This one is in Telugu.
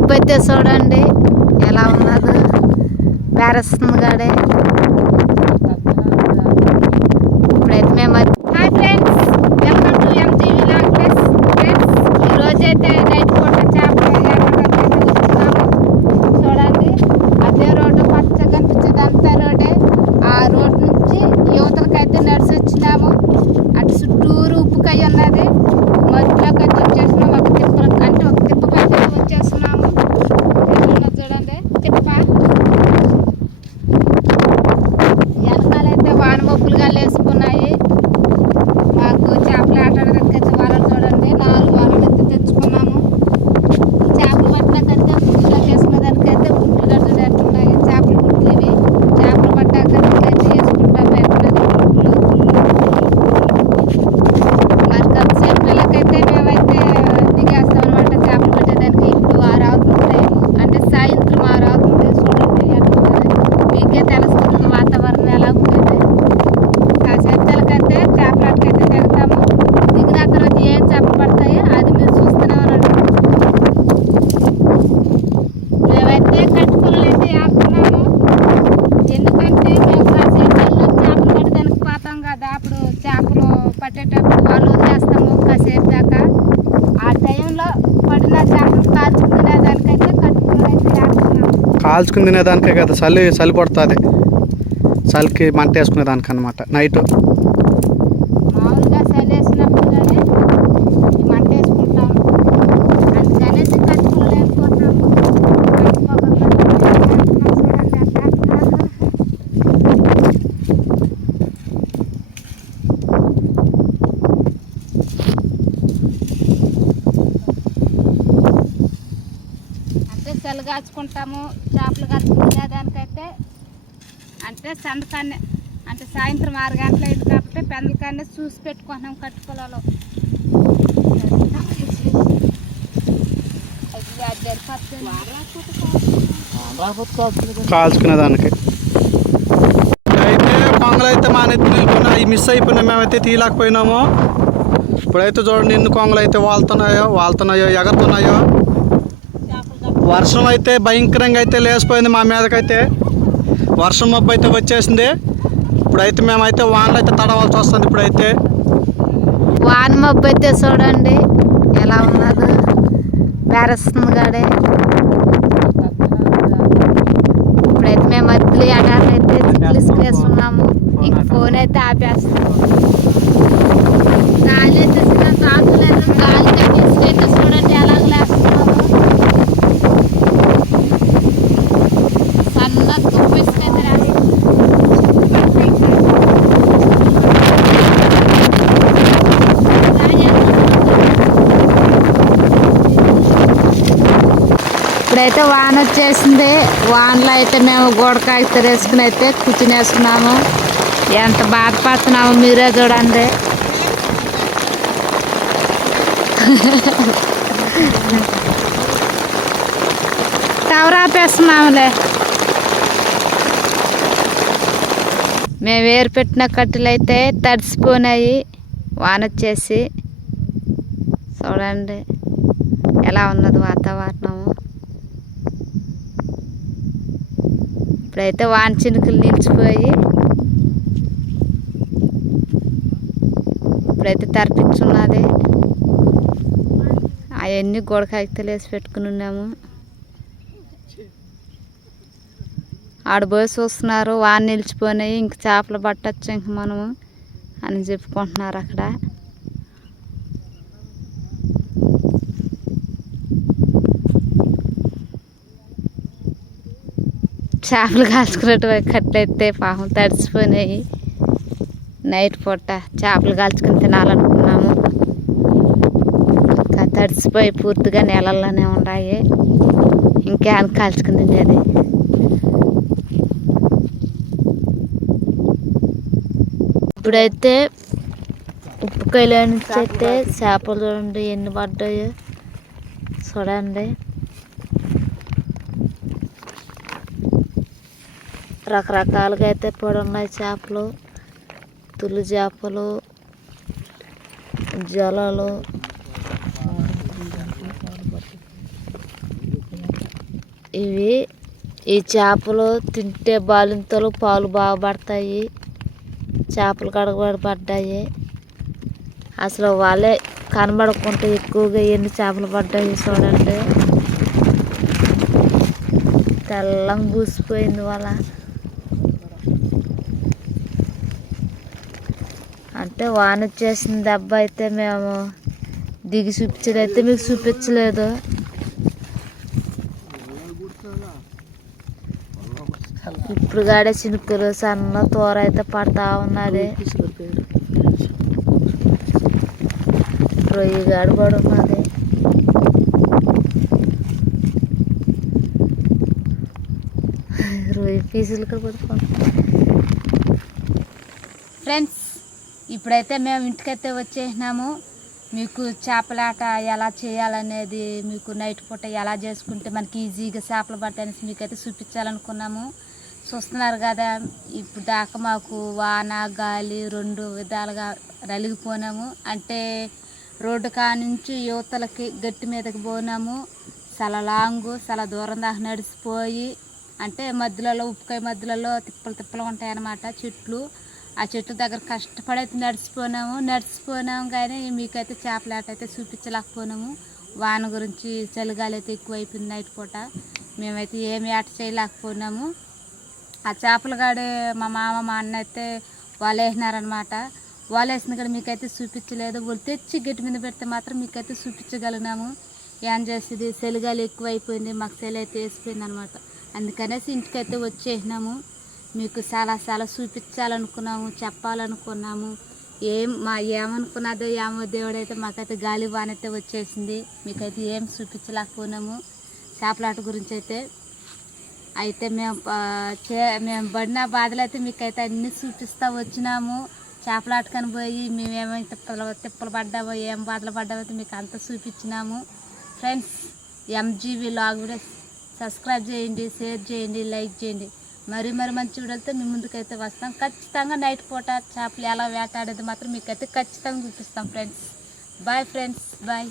మబ్బు అయితే చూడండి ఎలా ఉన్నదో బేరస్తుంది కాడే ఇప్పుడైతే మేము hi friends welcome to MGV long plus friends ఈరోజు అయితే నైట్ పూట చేపలు ఎరగడానికి వచ్చినాము చూడండి అదే రోడ్డు పచ్చగా కనిపించేది అంతా రోడ్డే ఆ రోడ్ నుంచి యువతలకైతే నడిచి వచ్చినాము అటు చుట్టూరు ఉప్పుకాయ ఉన్నది మధ్యలోకి అయితే వచ్చేసినాము ఒక తిప్ప అంటే ఒక తిప్పకైతే వచ్చేస్తున్నాము ఎట్లున్నది చూడండి తిప్ప వెనకాలైతే వాన మబ్బులుగా లేసుకున్నాయి మాకు చేపలు ఆటాడడానికి అయితే వాళ్ళని చూడండి నాలుగు వాళ్ళని అయితే తెచ్చుకున్నాము చేపలు పట్టినాకైతే గుడ్లు వేసుకునేదానికైతే గుడ్లు గడ్డలు ఎట్టున్నాయి చేపలు గుడ్లు ఇవి చేపలు పట్టాక అయితే వేసుకుంటాం ఎట్టున్నది గుడ్లు మరి కొంతసేపు పిల్లకైతే మేమైతే దిగేస్తాం అనమాట చేపలు పట్టేదానికి ఇప్పుడు ఆరు అవుతుంది టైం అంటే సాయంత్రం ఆరు అవుతుంది చూడండి ఎట్లున్నది మీకే తెలుస్తుంది వాతావరణం ఎలా ఉంటుంది కాసేపు తెలకైతే చేపలాటకైతే దిగుతాము దిగిన తర్వాత ఏం చేపలు పడతాయో అది మీరు చూస్తూనే ఉండండి మేమైతే కట్టుకులు అయితే వేస్తున్నాము ఎందుకంటే మేము కాసేపు వెళ్ళి చేపలు పట్టడానికి పోతాం కదా అప్పుడు చేపలు పట్టేటప్పుడు వాళ్ళు వదిలేస్తాము కాసేపు దాకా ఆ టైంలో పడిన చేపలు కాల్చుకునే దానికైతే కట్టుకులు అయితే వేస్తున్నాము కాల్చుకుని తినేదానికే కదా చలి చలి పడుతుంది. చలికి మంట వేసుకునేదానికి అనమాట నైట్ మామూలుగా చల్లేసినప్పుడు కానీ ఈ మంట వేసుకుంటాము అందుకనేసి కట్టుకులు లేకపోతాము అంటే చలి కాచుకుంటాము చేపలు కాచుకునే దానికైతే అంటే సందకాన్నే అంటే సాయంత్రం ఆరు గంటల అయింది కాబట్టి పెందలకాన్నే చూసి పెట్టుకుంటున్నాం కట్టుకోలలో. కాల్చుకునే దానికి అయితే కొంగలు అయితే మా నెత్తి నిలుపున్నాయి మిస్ అయిపోయినా మేమైతే తీయలేకపోయినాము. ఇప్పుడైతే చూడండి ఎన్ని కొంగలు అయితే వాళ్తున్నాయో వాళ్తున్నాయో ఎగరుతున్నాయో. వర్షం అయితే భయంకరంగా అయితే లేచిపోయింది మా మీదకైతే. వర్షం మబ్బు అయితే వచ్చేసింది. ఇప్పుడైతే మేమైతే వానలు అయితే తడవాల్సి వస్తుంది ఇప్పుడైతే. వాన మబ్బు అయితే చూడండి ఎలా ఉన్నదో. బేరస్తుంది కాడే. ఇప్పుడైతే మేము మధ్యలో ఎడారిలో అయితే ఇసుకేస్తున్నాము ఇంక ఫోన్ అయితే ఆపేస్తాము. గాలి అయితే చిన్న తాకులేదు గాలి చూడండి ఎలా ఇప్పుడైతే వాన వచ్చేసింది. వానలో అయితే మేము గోడకాయ వేసుకుని అయితే కూర్చుని వేసుకున్నాము ఎంత బాధపడుతున్నాము మీరే చూడండి. టవర్ ఆపేస్తున్నాములే. మేము వేరు పెట్టిన కట్టెలు అయితే తడిసిపోయినాయి. వాన వచ్చేసి. చూడండి. ఎలా ఉన్నది వాతావరణము. ఇప్పుడైతే వాన చినుకులు నిలిచిపోయి ఇప్పుడైతే తరిపించున్నది. అవన్నీ గోడకాయతలు వేసి పెట్టుకుని ఉన్నాము. ఆడ పోయి చూస్తున్నారు వాన నిలిచిపోయినాయి ఇంక చేపలు పట్టచ్చు ఇంక మనము అని చెప్పుకుంటున్నారు అక్కడ. చేపలు కాల్చుకున్నట్టు కట్లయితే పాపం తడిసిపోయినాయి. నైట్ పూట చేపలు కాల్చుకుని తినాలనుకున్నాము. ఇంకా తడిసిపోయి పూర్తిగా నెలల్లోనే ఉన్నాయి ఇంకా కాల్చుకుని తినేది? ఇప్పుడైతే ఉప్పుకాయలో నుంచి అయితే చేపలు చూడండి ఎన్ని పడ్డాయో చూడండి. రకరకాలుగా అయితే పడి ఉన్నాయి చేపలు తులు చేపలు జలలు. ఇవి ఈ చేపలు తింటే బాలింతలు పాలు బాగా పడతాయి చేపలు కడగబడి పడ్డాయి అసలు వాళ్ళే కనబడకుండా ఎక్కువగా ఎన్ని చేపలు పడ్డాయి చూడండి. తెల్లం పూసిపోయింది వాళ్ళ. అంటే వాన వచ్చేసిన దెబ్బ అయితే మేము దిగి చూపించలేదు. అయితే మీకు చూపించలేదు. ఇప్పుడు కాడే చినుకులు సన్న తోర అయితే పడతా ఉన్నది. రొయ్యి గాడు కూడా ఉన్నది రొయ్యి పీసులు కూడా పడుకోండి ఫ్రెండ్స్ ఇప్పుడైతే మేము ఇంటికైతే వచ్చేసినాము. మీకు చేపలాట ఎలా చేయాలనేది మీకు నైట్ పూట ఎలా చేసుకుంటే మనకి ఈజీగా చేపలు పట్టనేసి మీకైతే చూపించాలనుకున్నాము. చూస్తున్నారు కదా ఇప్పుడు దాకా మాకు వాన గాలి రెండు విధాలుగా నలిగిపోయినాము అంటే రోడ్డు కానుంచి యువతలకి గట్టి మీదకి పోనాము. చాలా లాంగ్ చాలా దూరం దాకా నడిచిపోయి అంటే మధ్యలలో ఉప్పుకాయ మధ్యలలో తిప్పలు తిప్పలు ఉంటాయన్నమాట చెట్లు. ఆ చెట్టు దగ్గర కష్టపడైతే నడిచిపోయినాము నడిచిపోయినాము కానీ మీకైతే చేపలాట అయితే చూపించలేకపోయినాము వాన గురించి చలిగాలి అయితే ఎక్కువ అయిపోయింది నైట్ పూట. మేమైతే ఏమి ఆట చేయలేకపోయినాము ఆ చేపలు కాడే మా మామ మా అన్న అయితే వాళ్ళు వేసినారనమాట వాళ్ళు వేసింది కూడా మీకైతే చూపించలేదు. వాళ్ళు తెచ్చి గట్టి మీద పెడితే మాత్రం మీకైతే చూపించగలిగినాము. ఏం చేసేది? చలిగాలి ఎక్కువ అయిపోయింది మాకు చలి అయితే వేసిపోయింది అనమాట అందుకనేసి ఇంటికైతే వచ్చేసినాము. మీకు చాలా చాలా చూపించాలనుకున్నాము చెప్పాలనుకున్నాము. ఏం మా ఏమనుకున్నదో ఏమో దేవుడైతే మాకైతే గాలి వానైతే వచ్చేసింది. మీకైతే ఏం చూపించలేకపోయినాము. చేపలాట గురించి అయితే అయితే మేము చే మేము పడిన బాధలు అయితే మీకైతే అన్నీ చూపిస్తూ వచ్చినాము. చేపలాటకని పోయి మేమేమో తిప్పలు తిప్పలు పడ్డామో ఏం బాధలు పడ్డామో మీకు అంతా చూపించినాము. ఫ్రెండ్స్ ఎంజీవీ లాగ్ కూడా సబ్స్క్రైబ్ చేయండి షేర్ చేయండి లైక్ చేయండి. మరి మరి మంచి వీడియోలతో మీ ముందుకైతే వస్తాం. ఖచ్చితంగా నైట్ పూట చేపలు ఎలా వేటాడేది మాత్రం మీకైతే ఖచ్చితంగా చూపిస్తాం ఫ్రెండ్స్ బాయ్ ఫ్రెండ్స్ బాయ్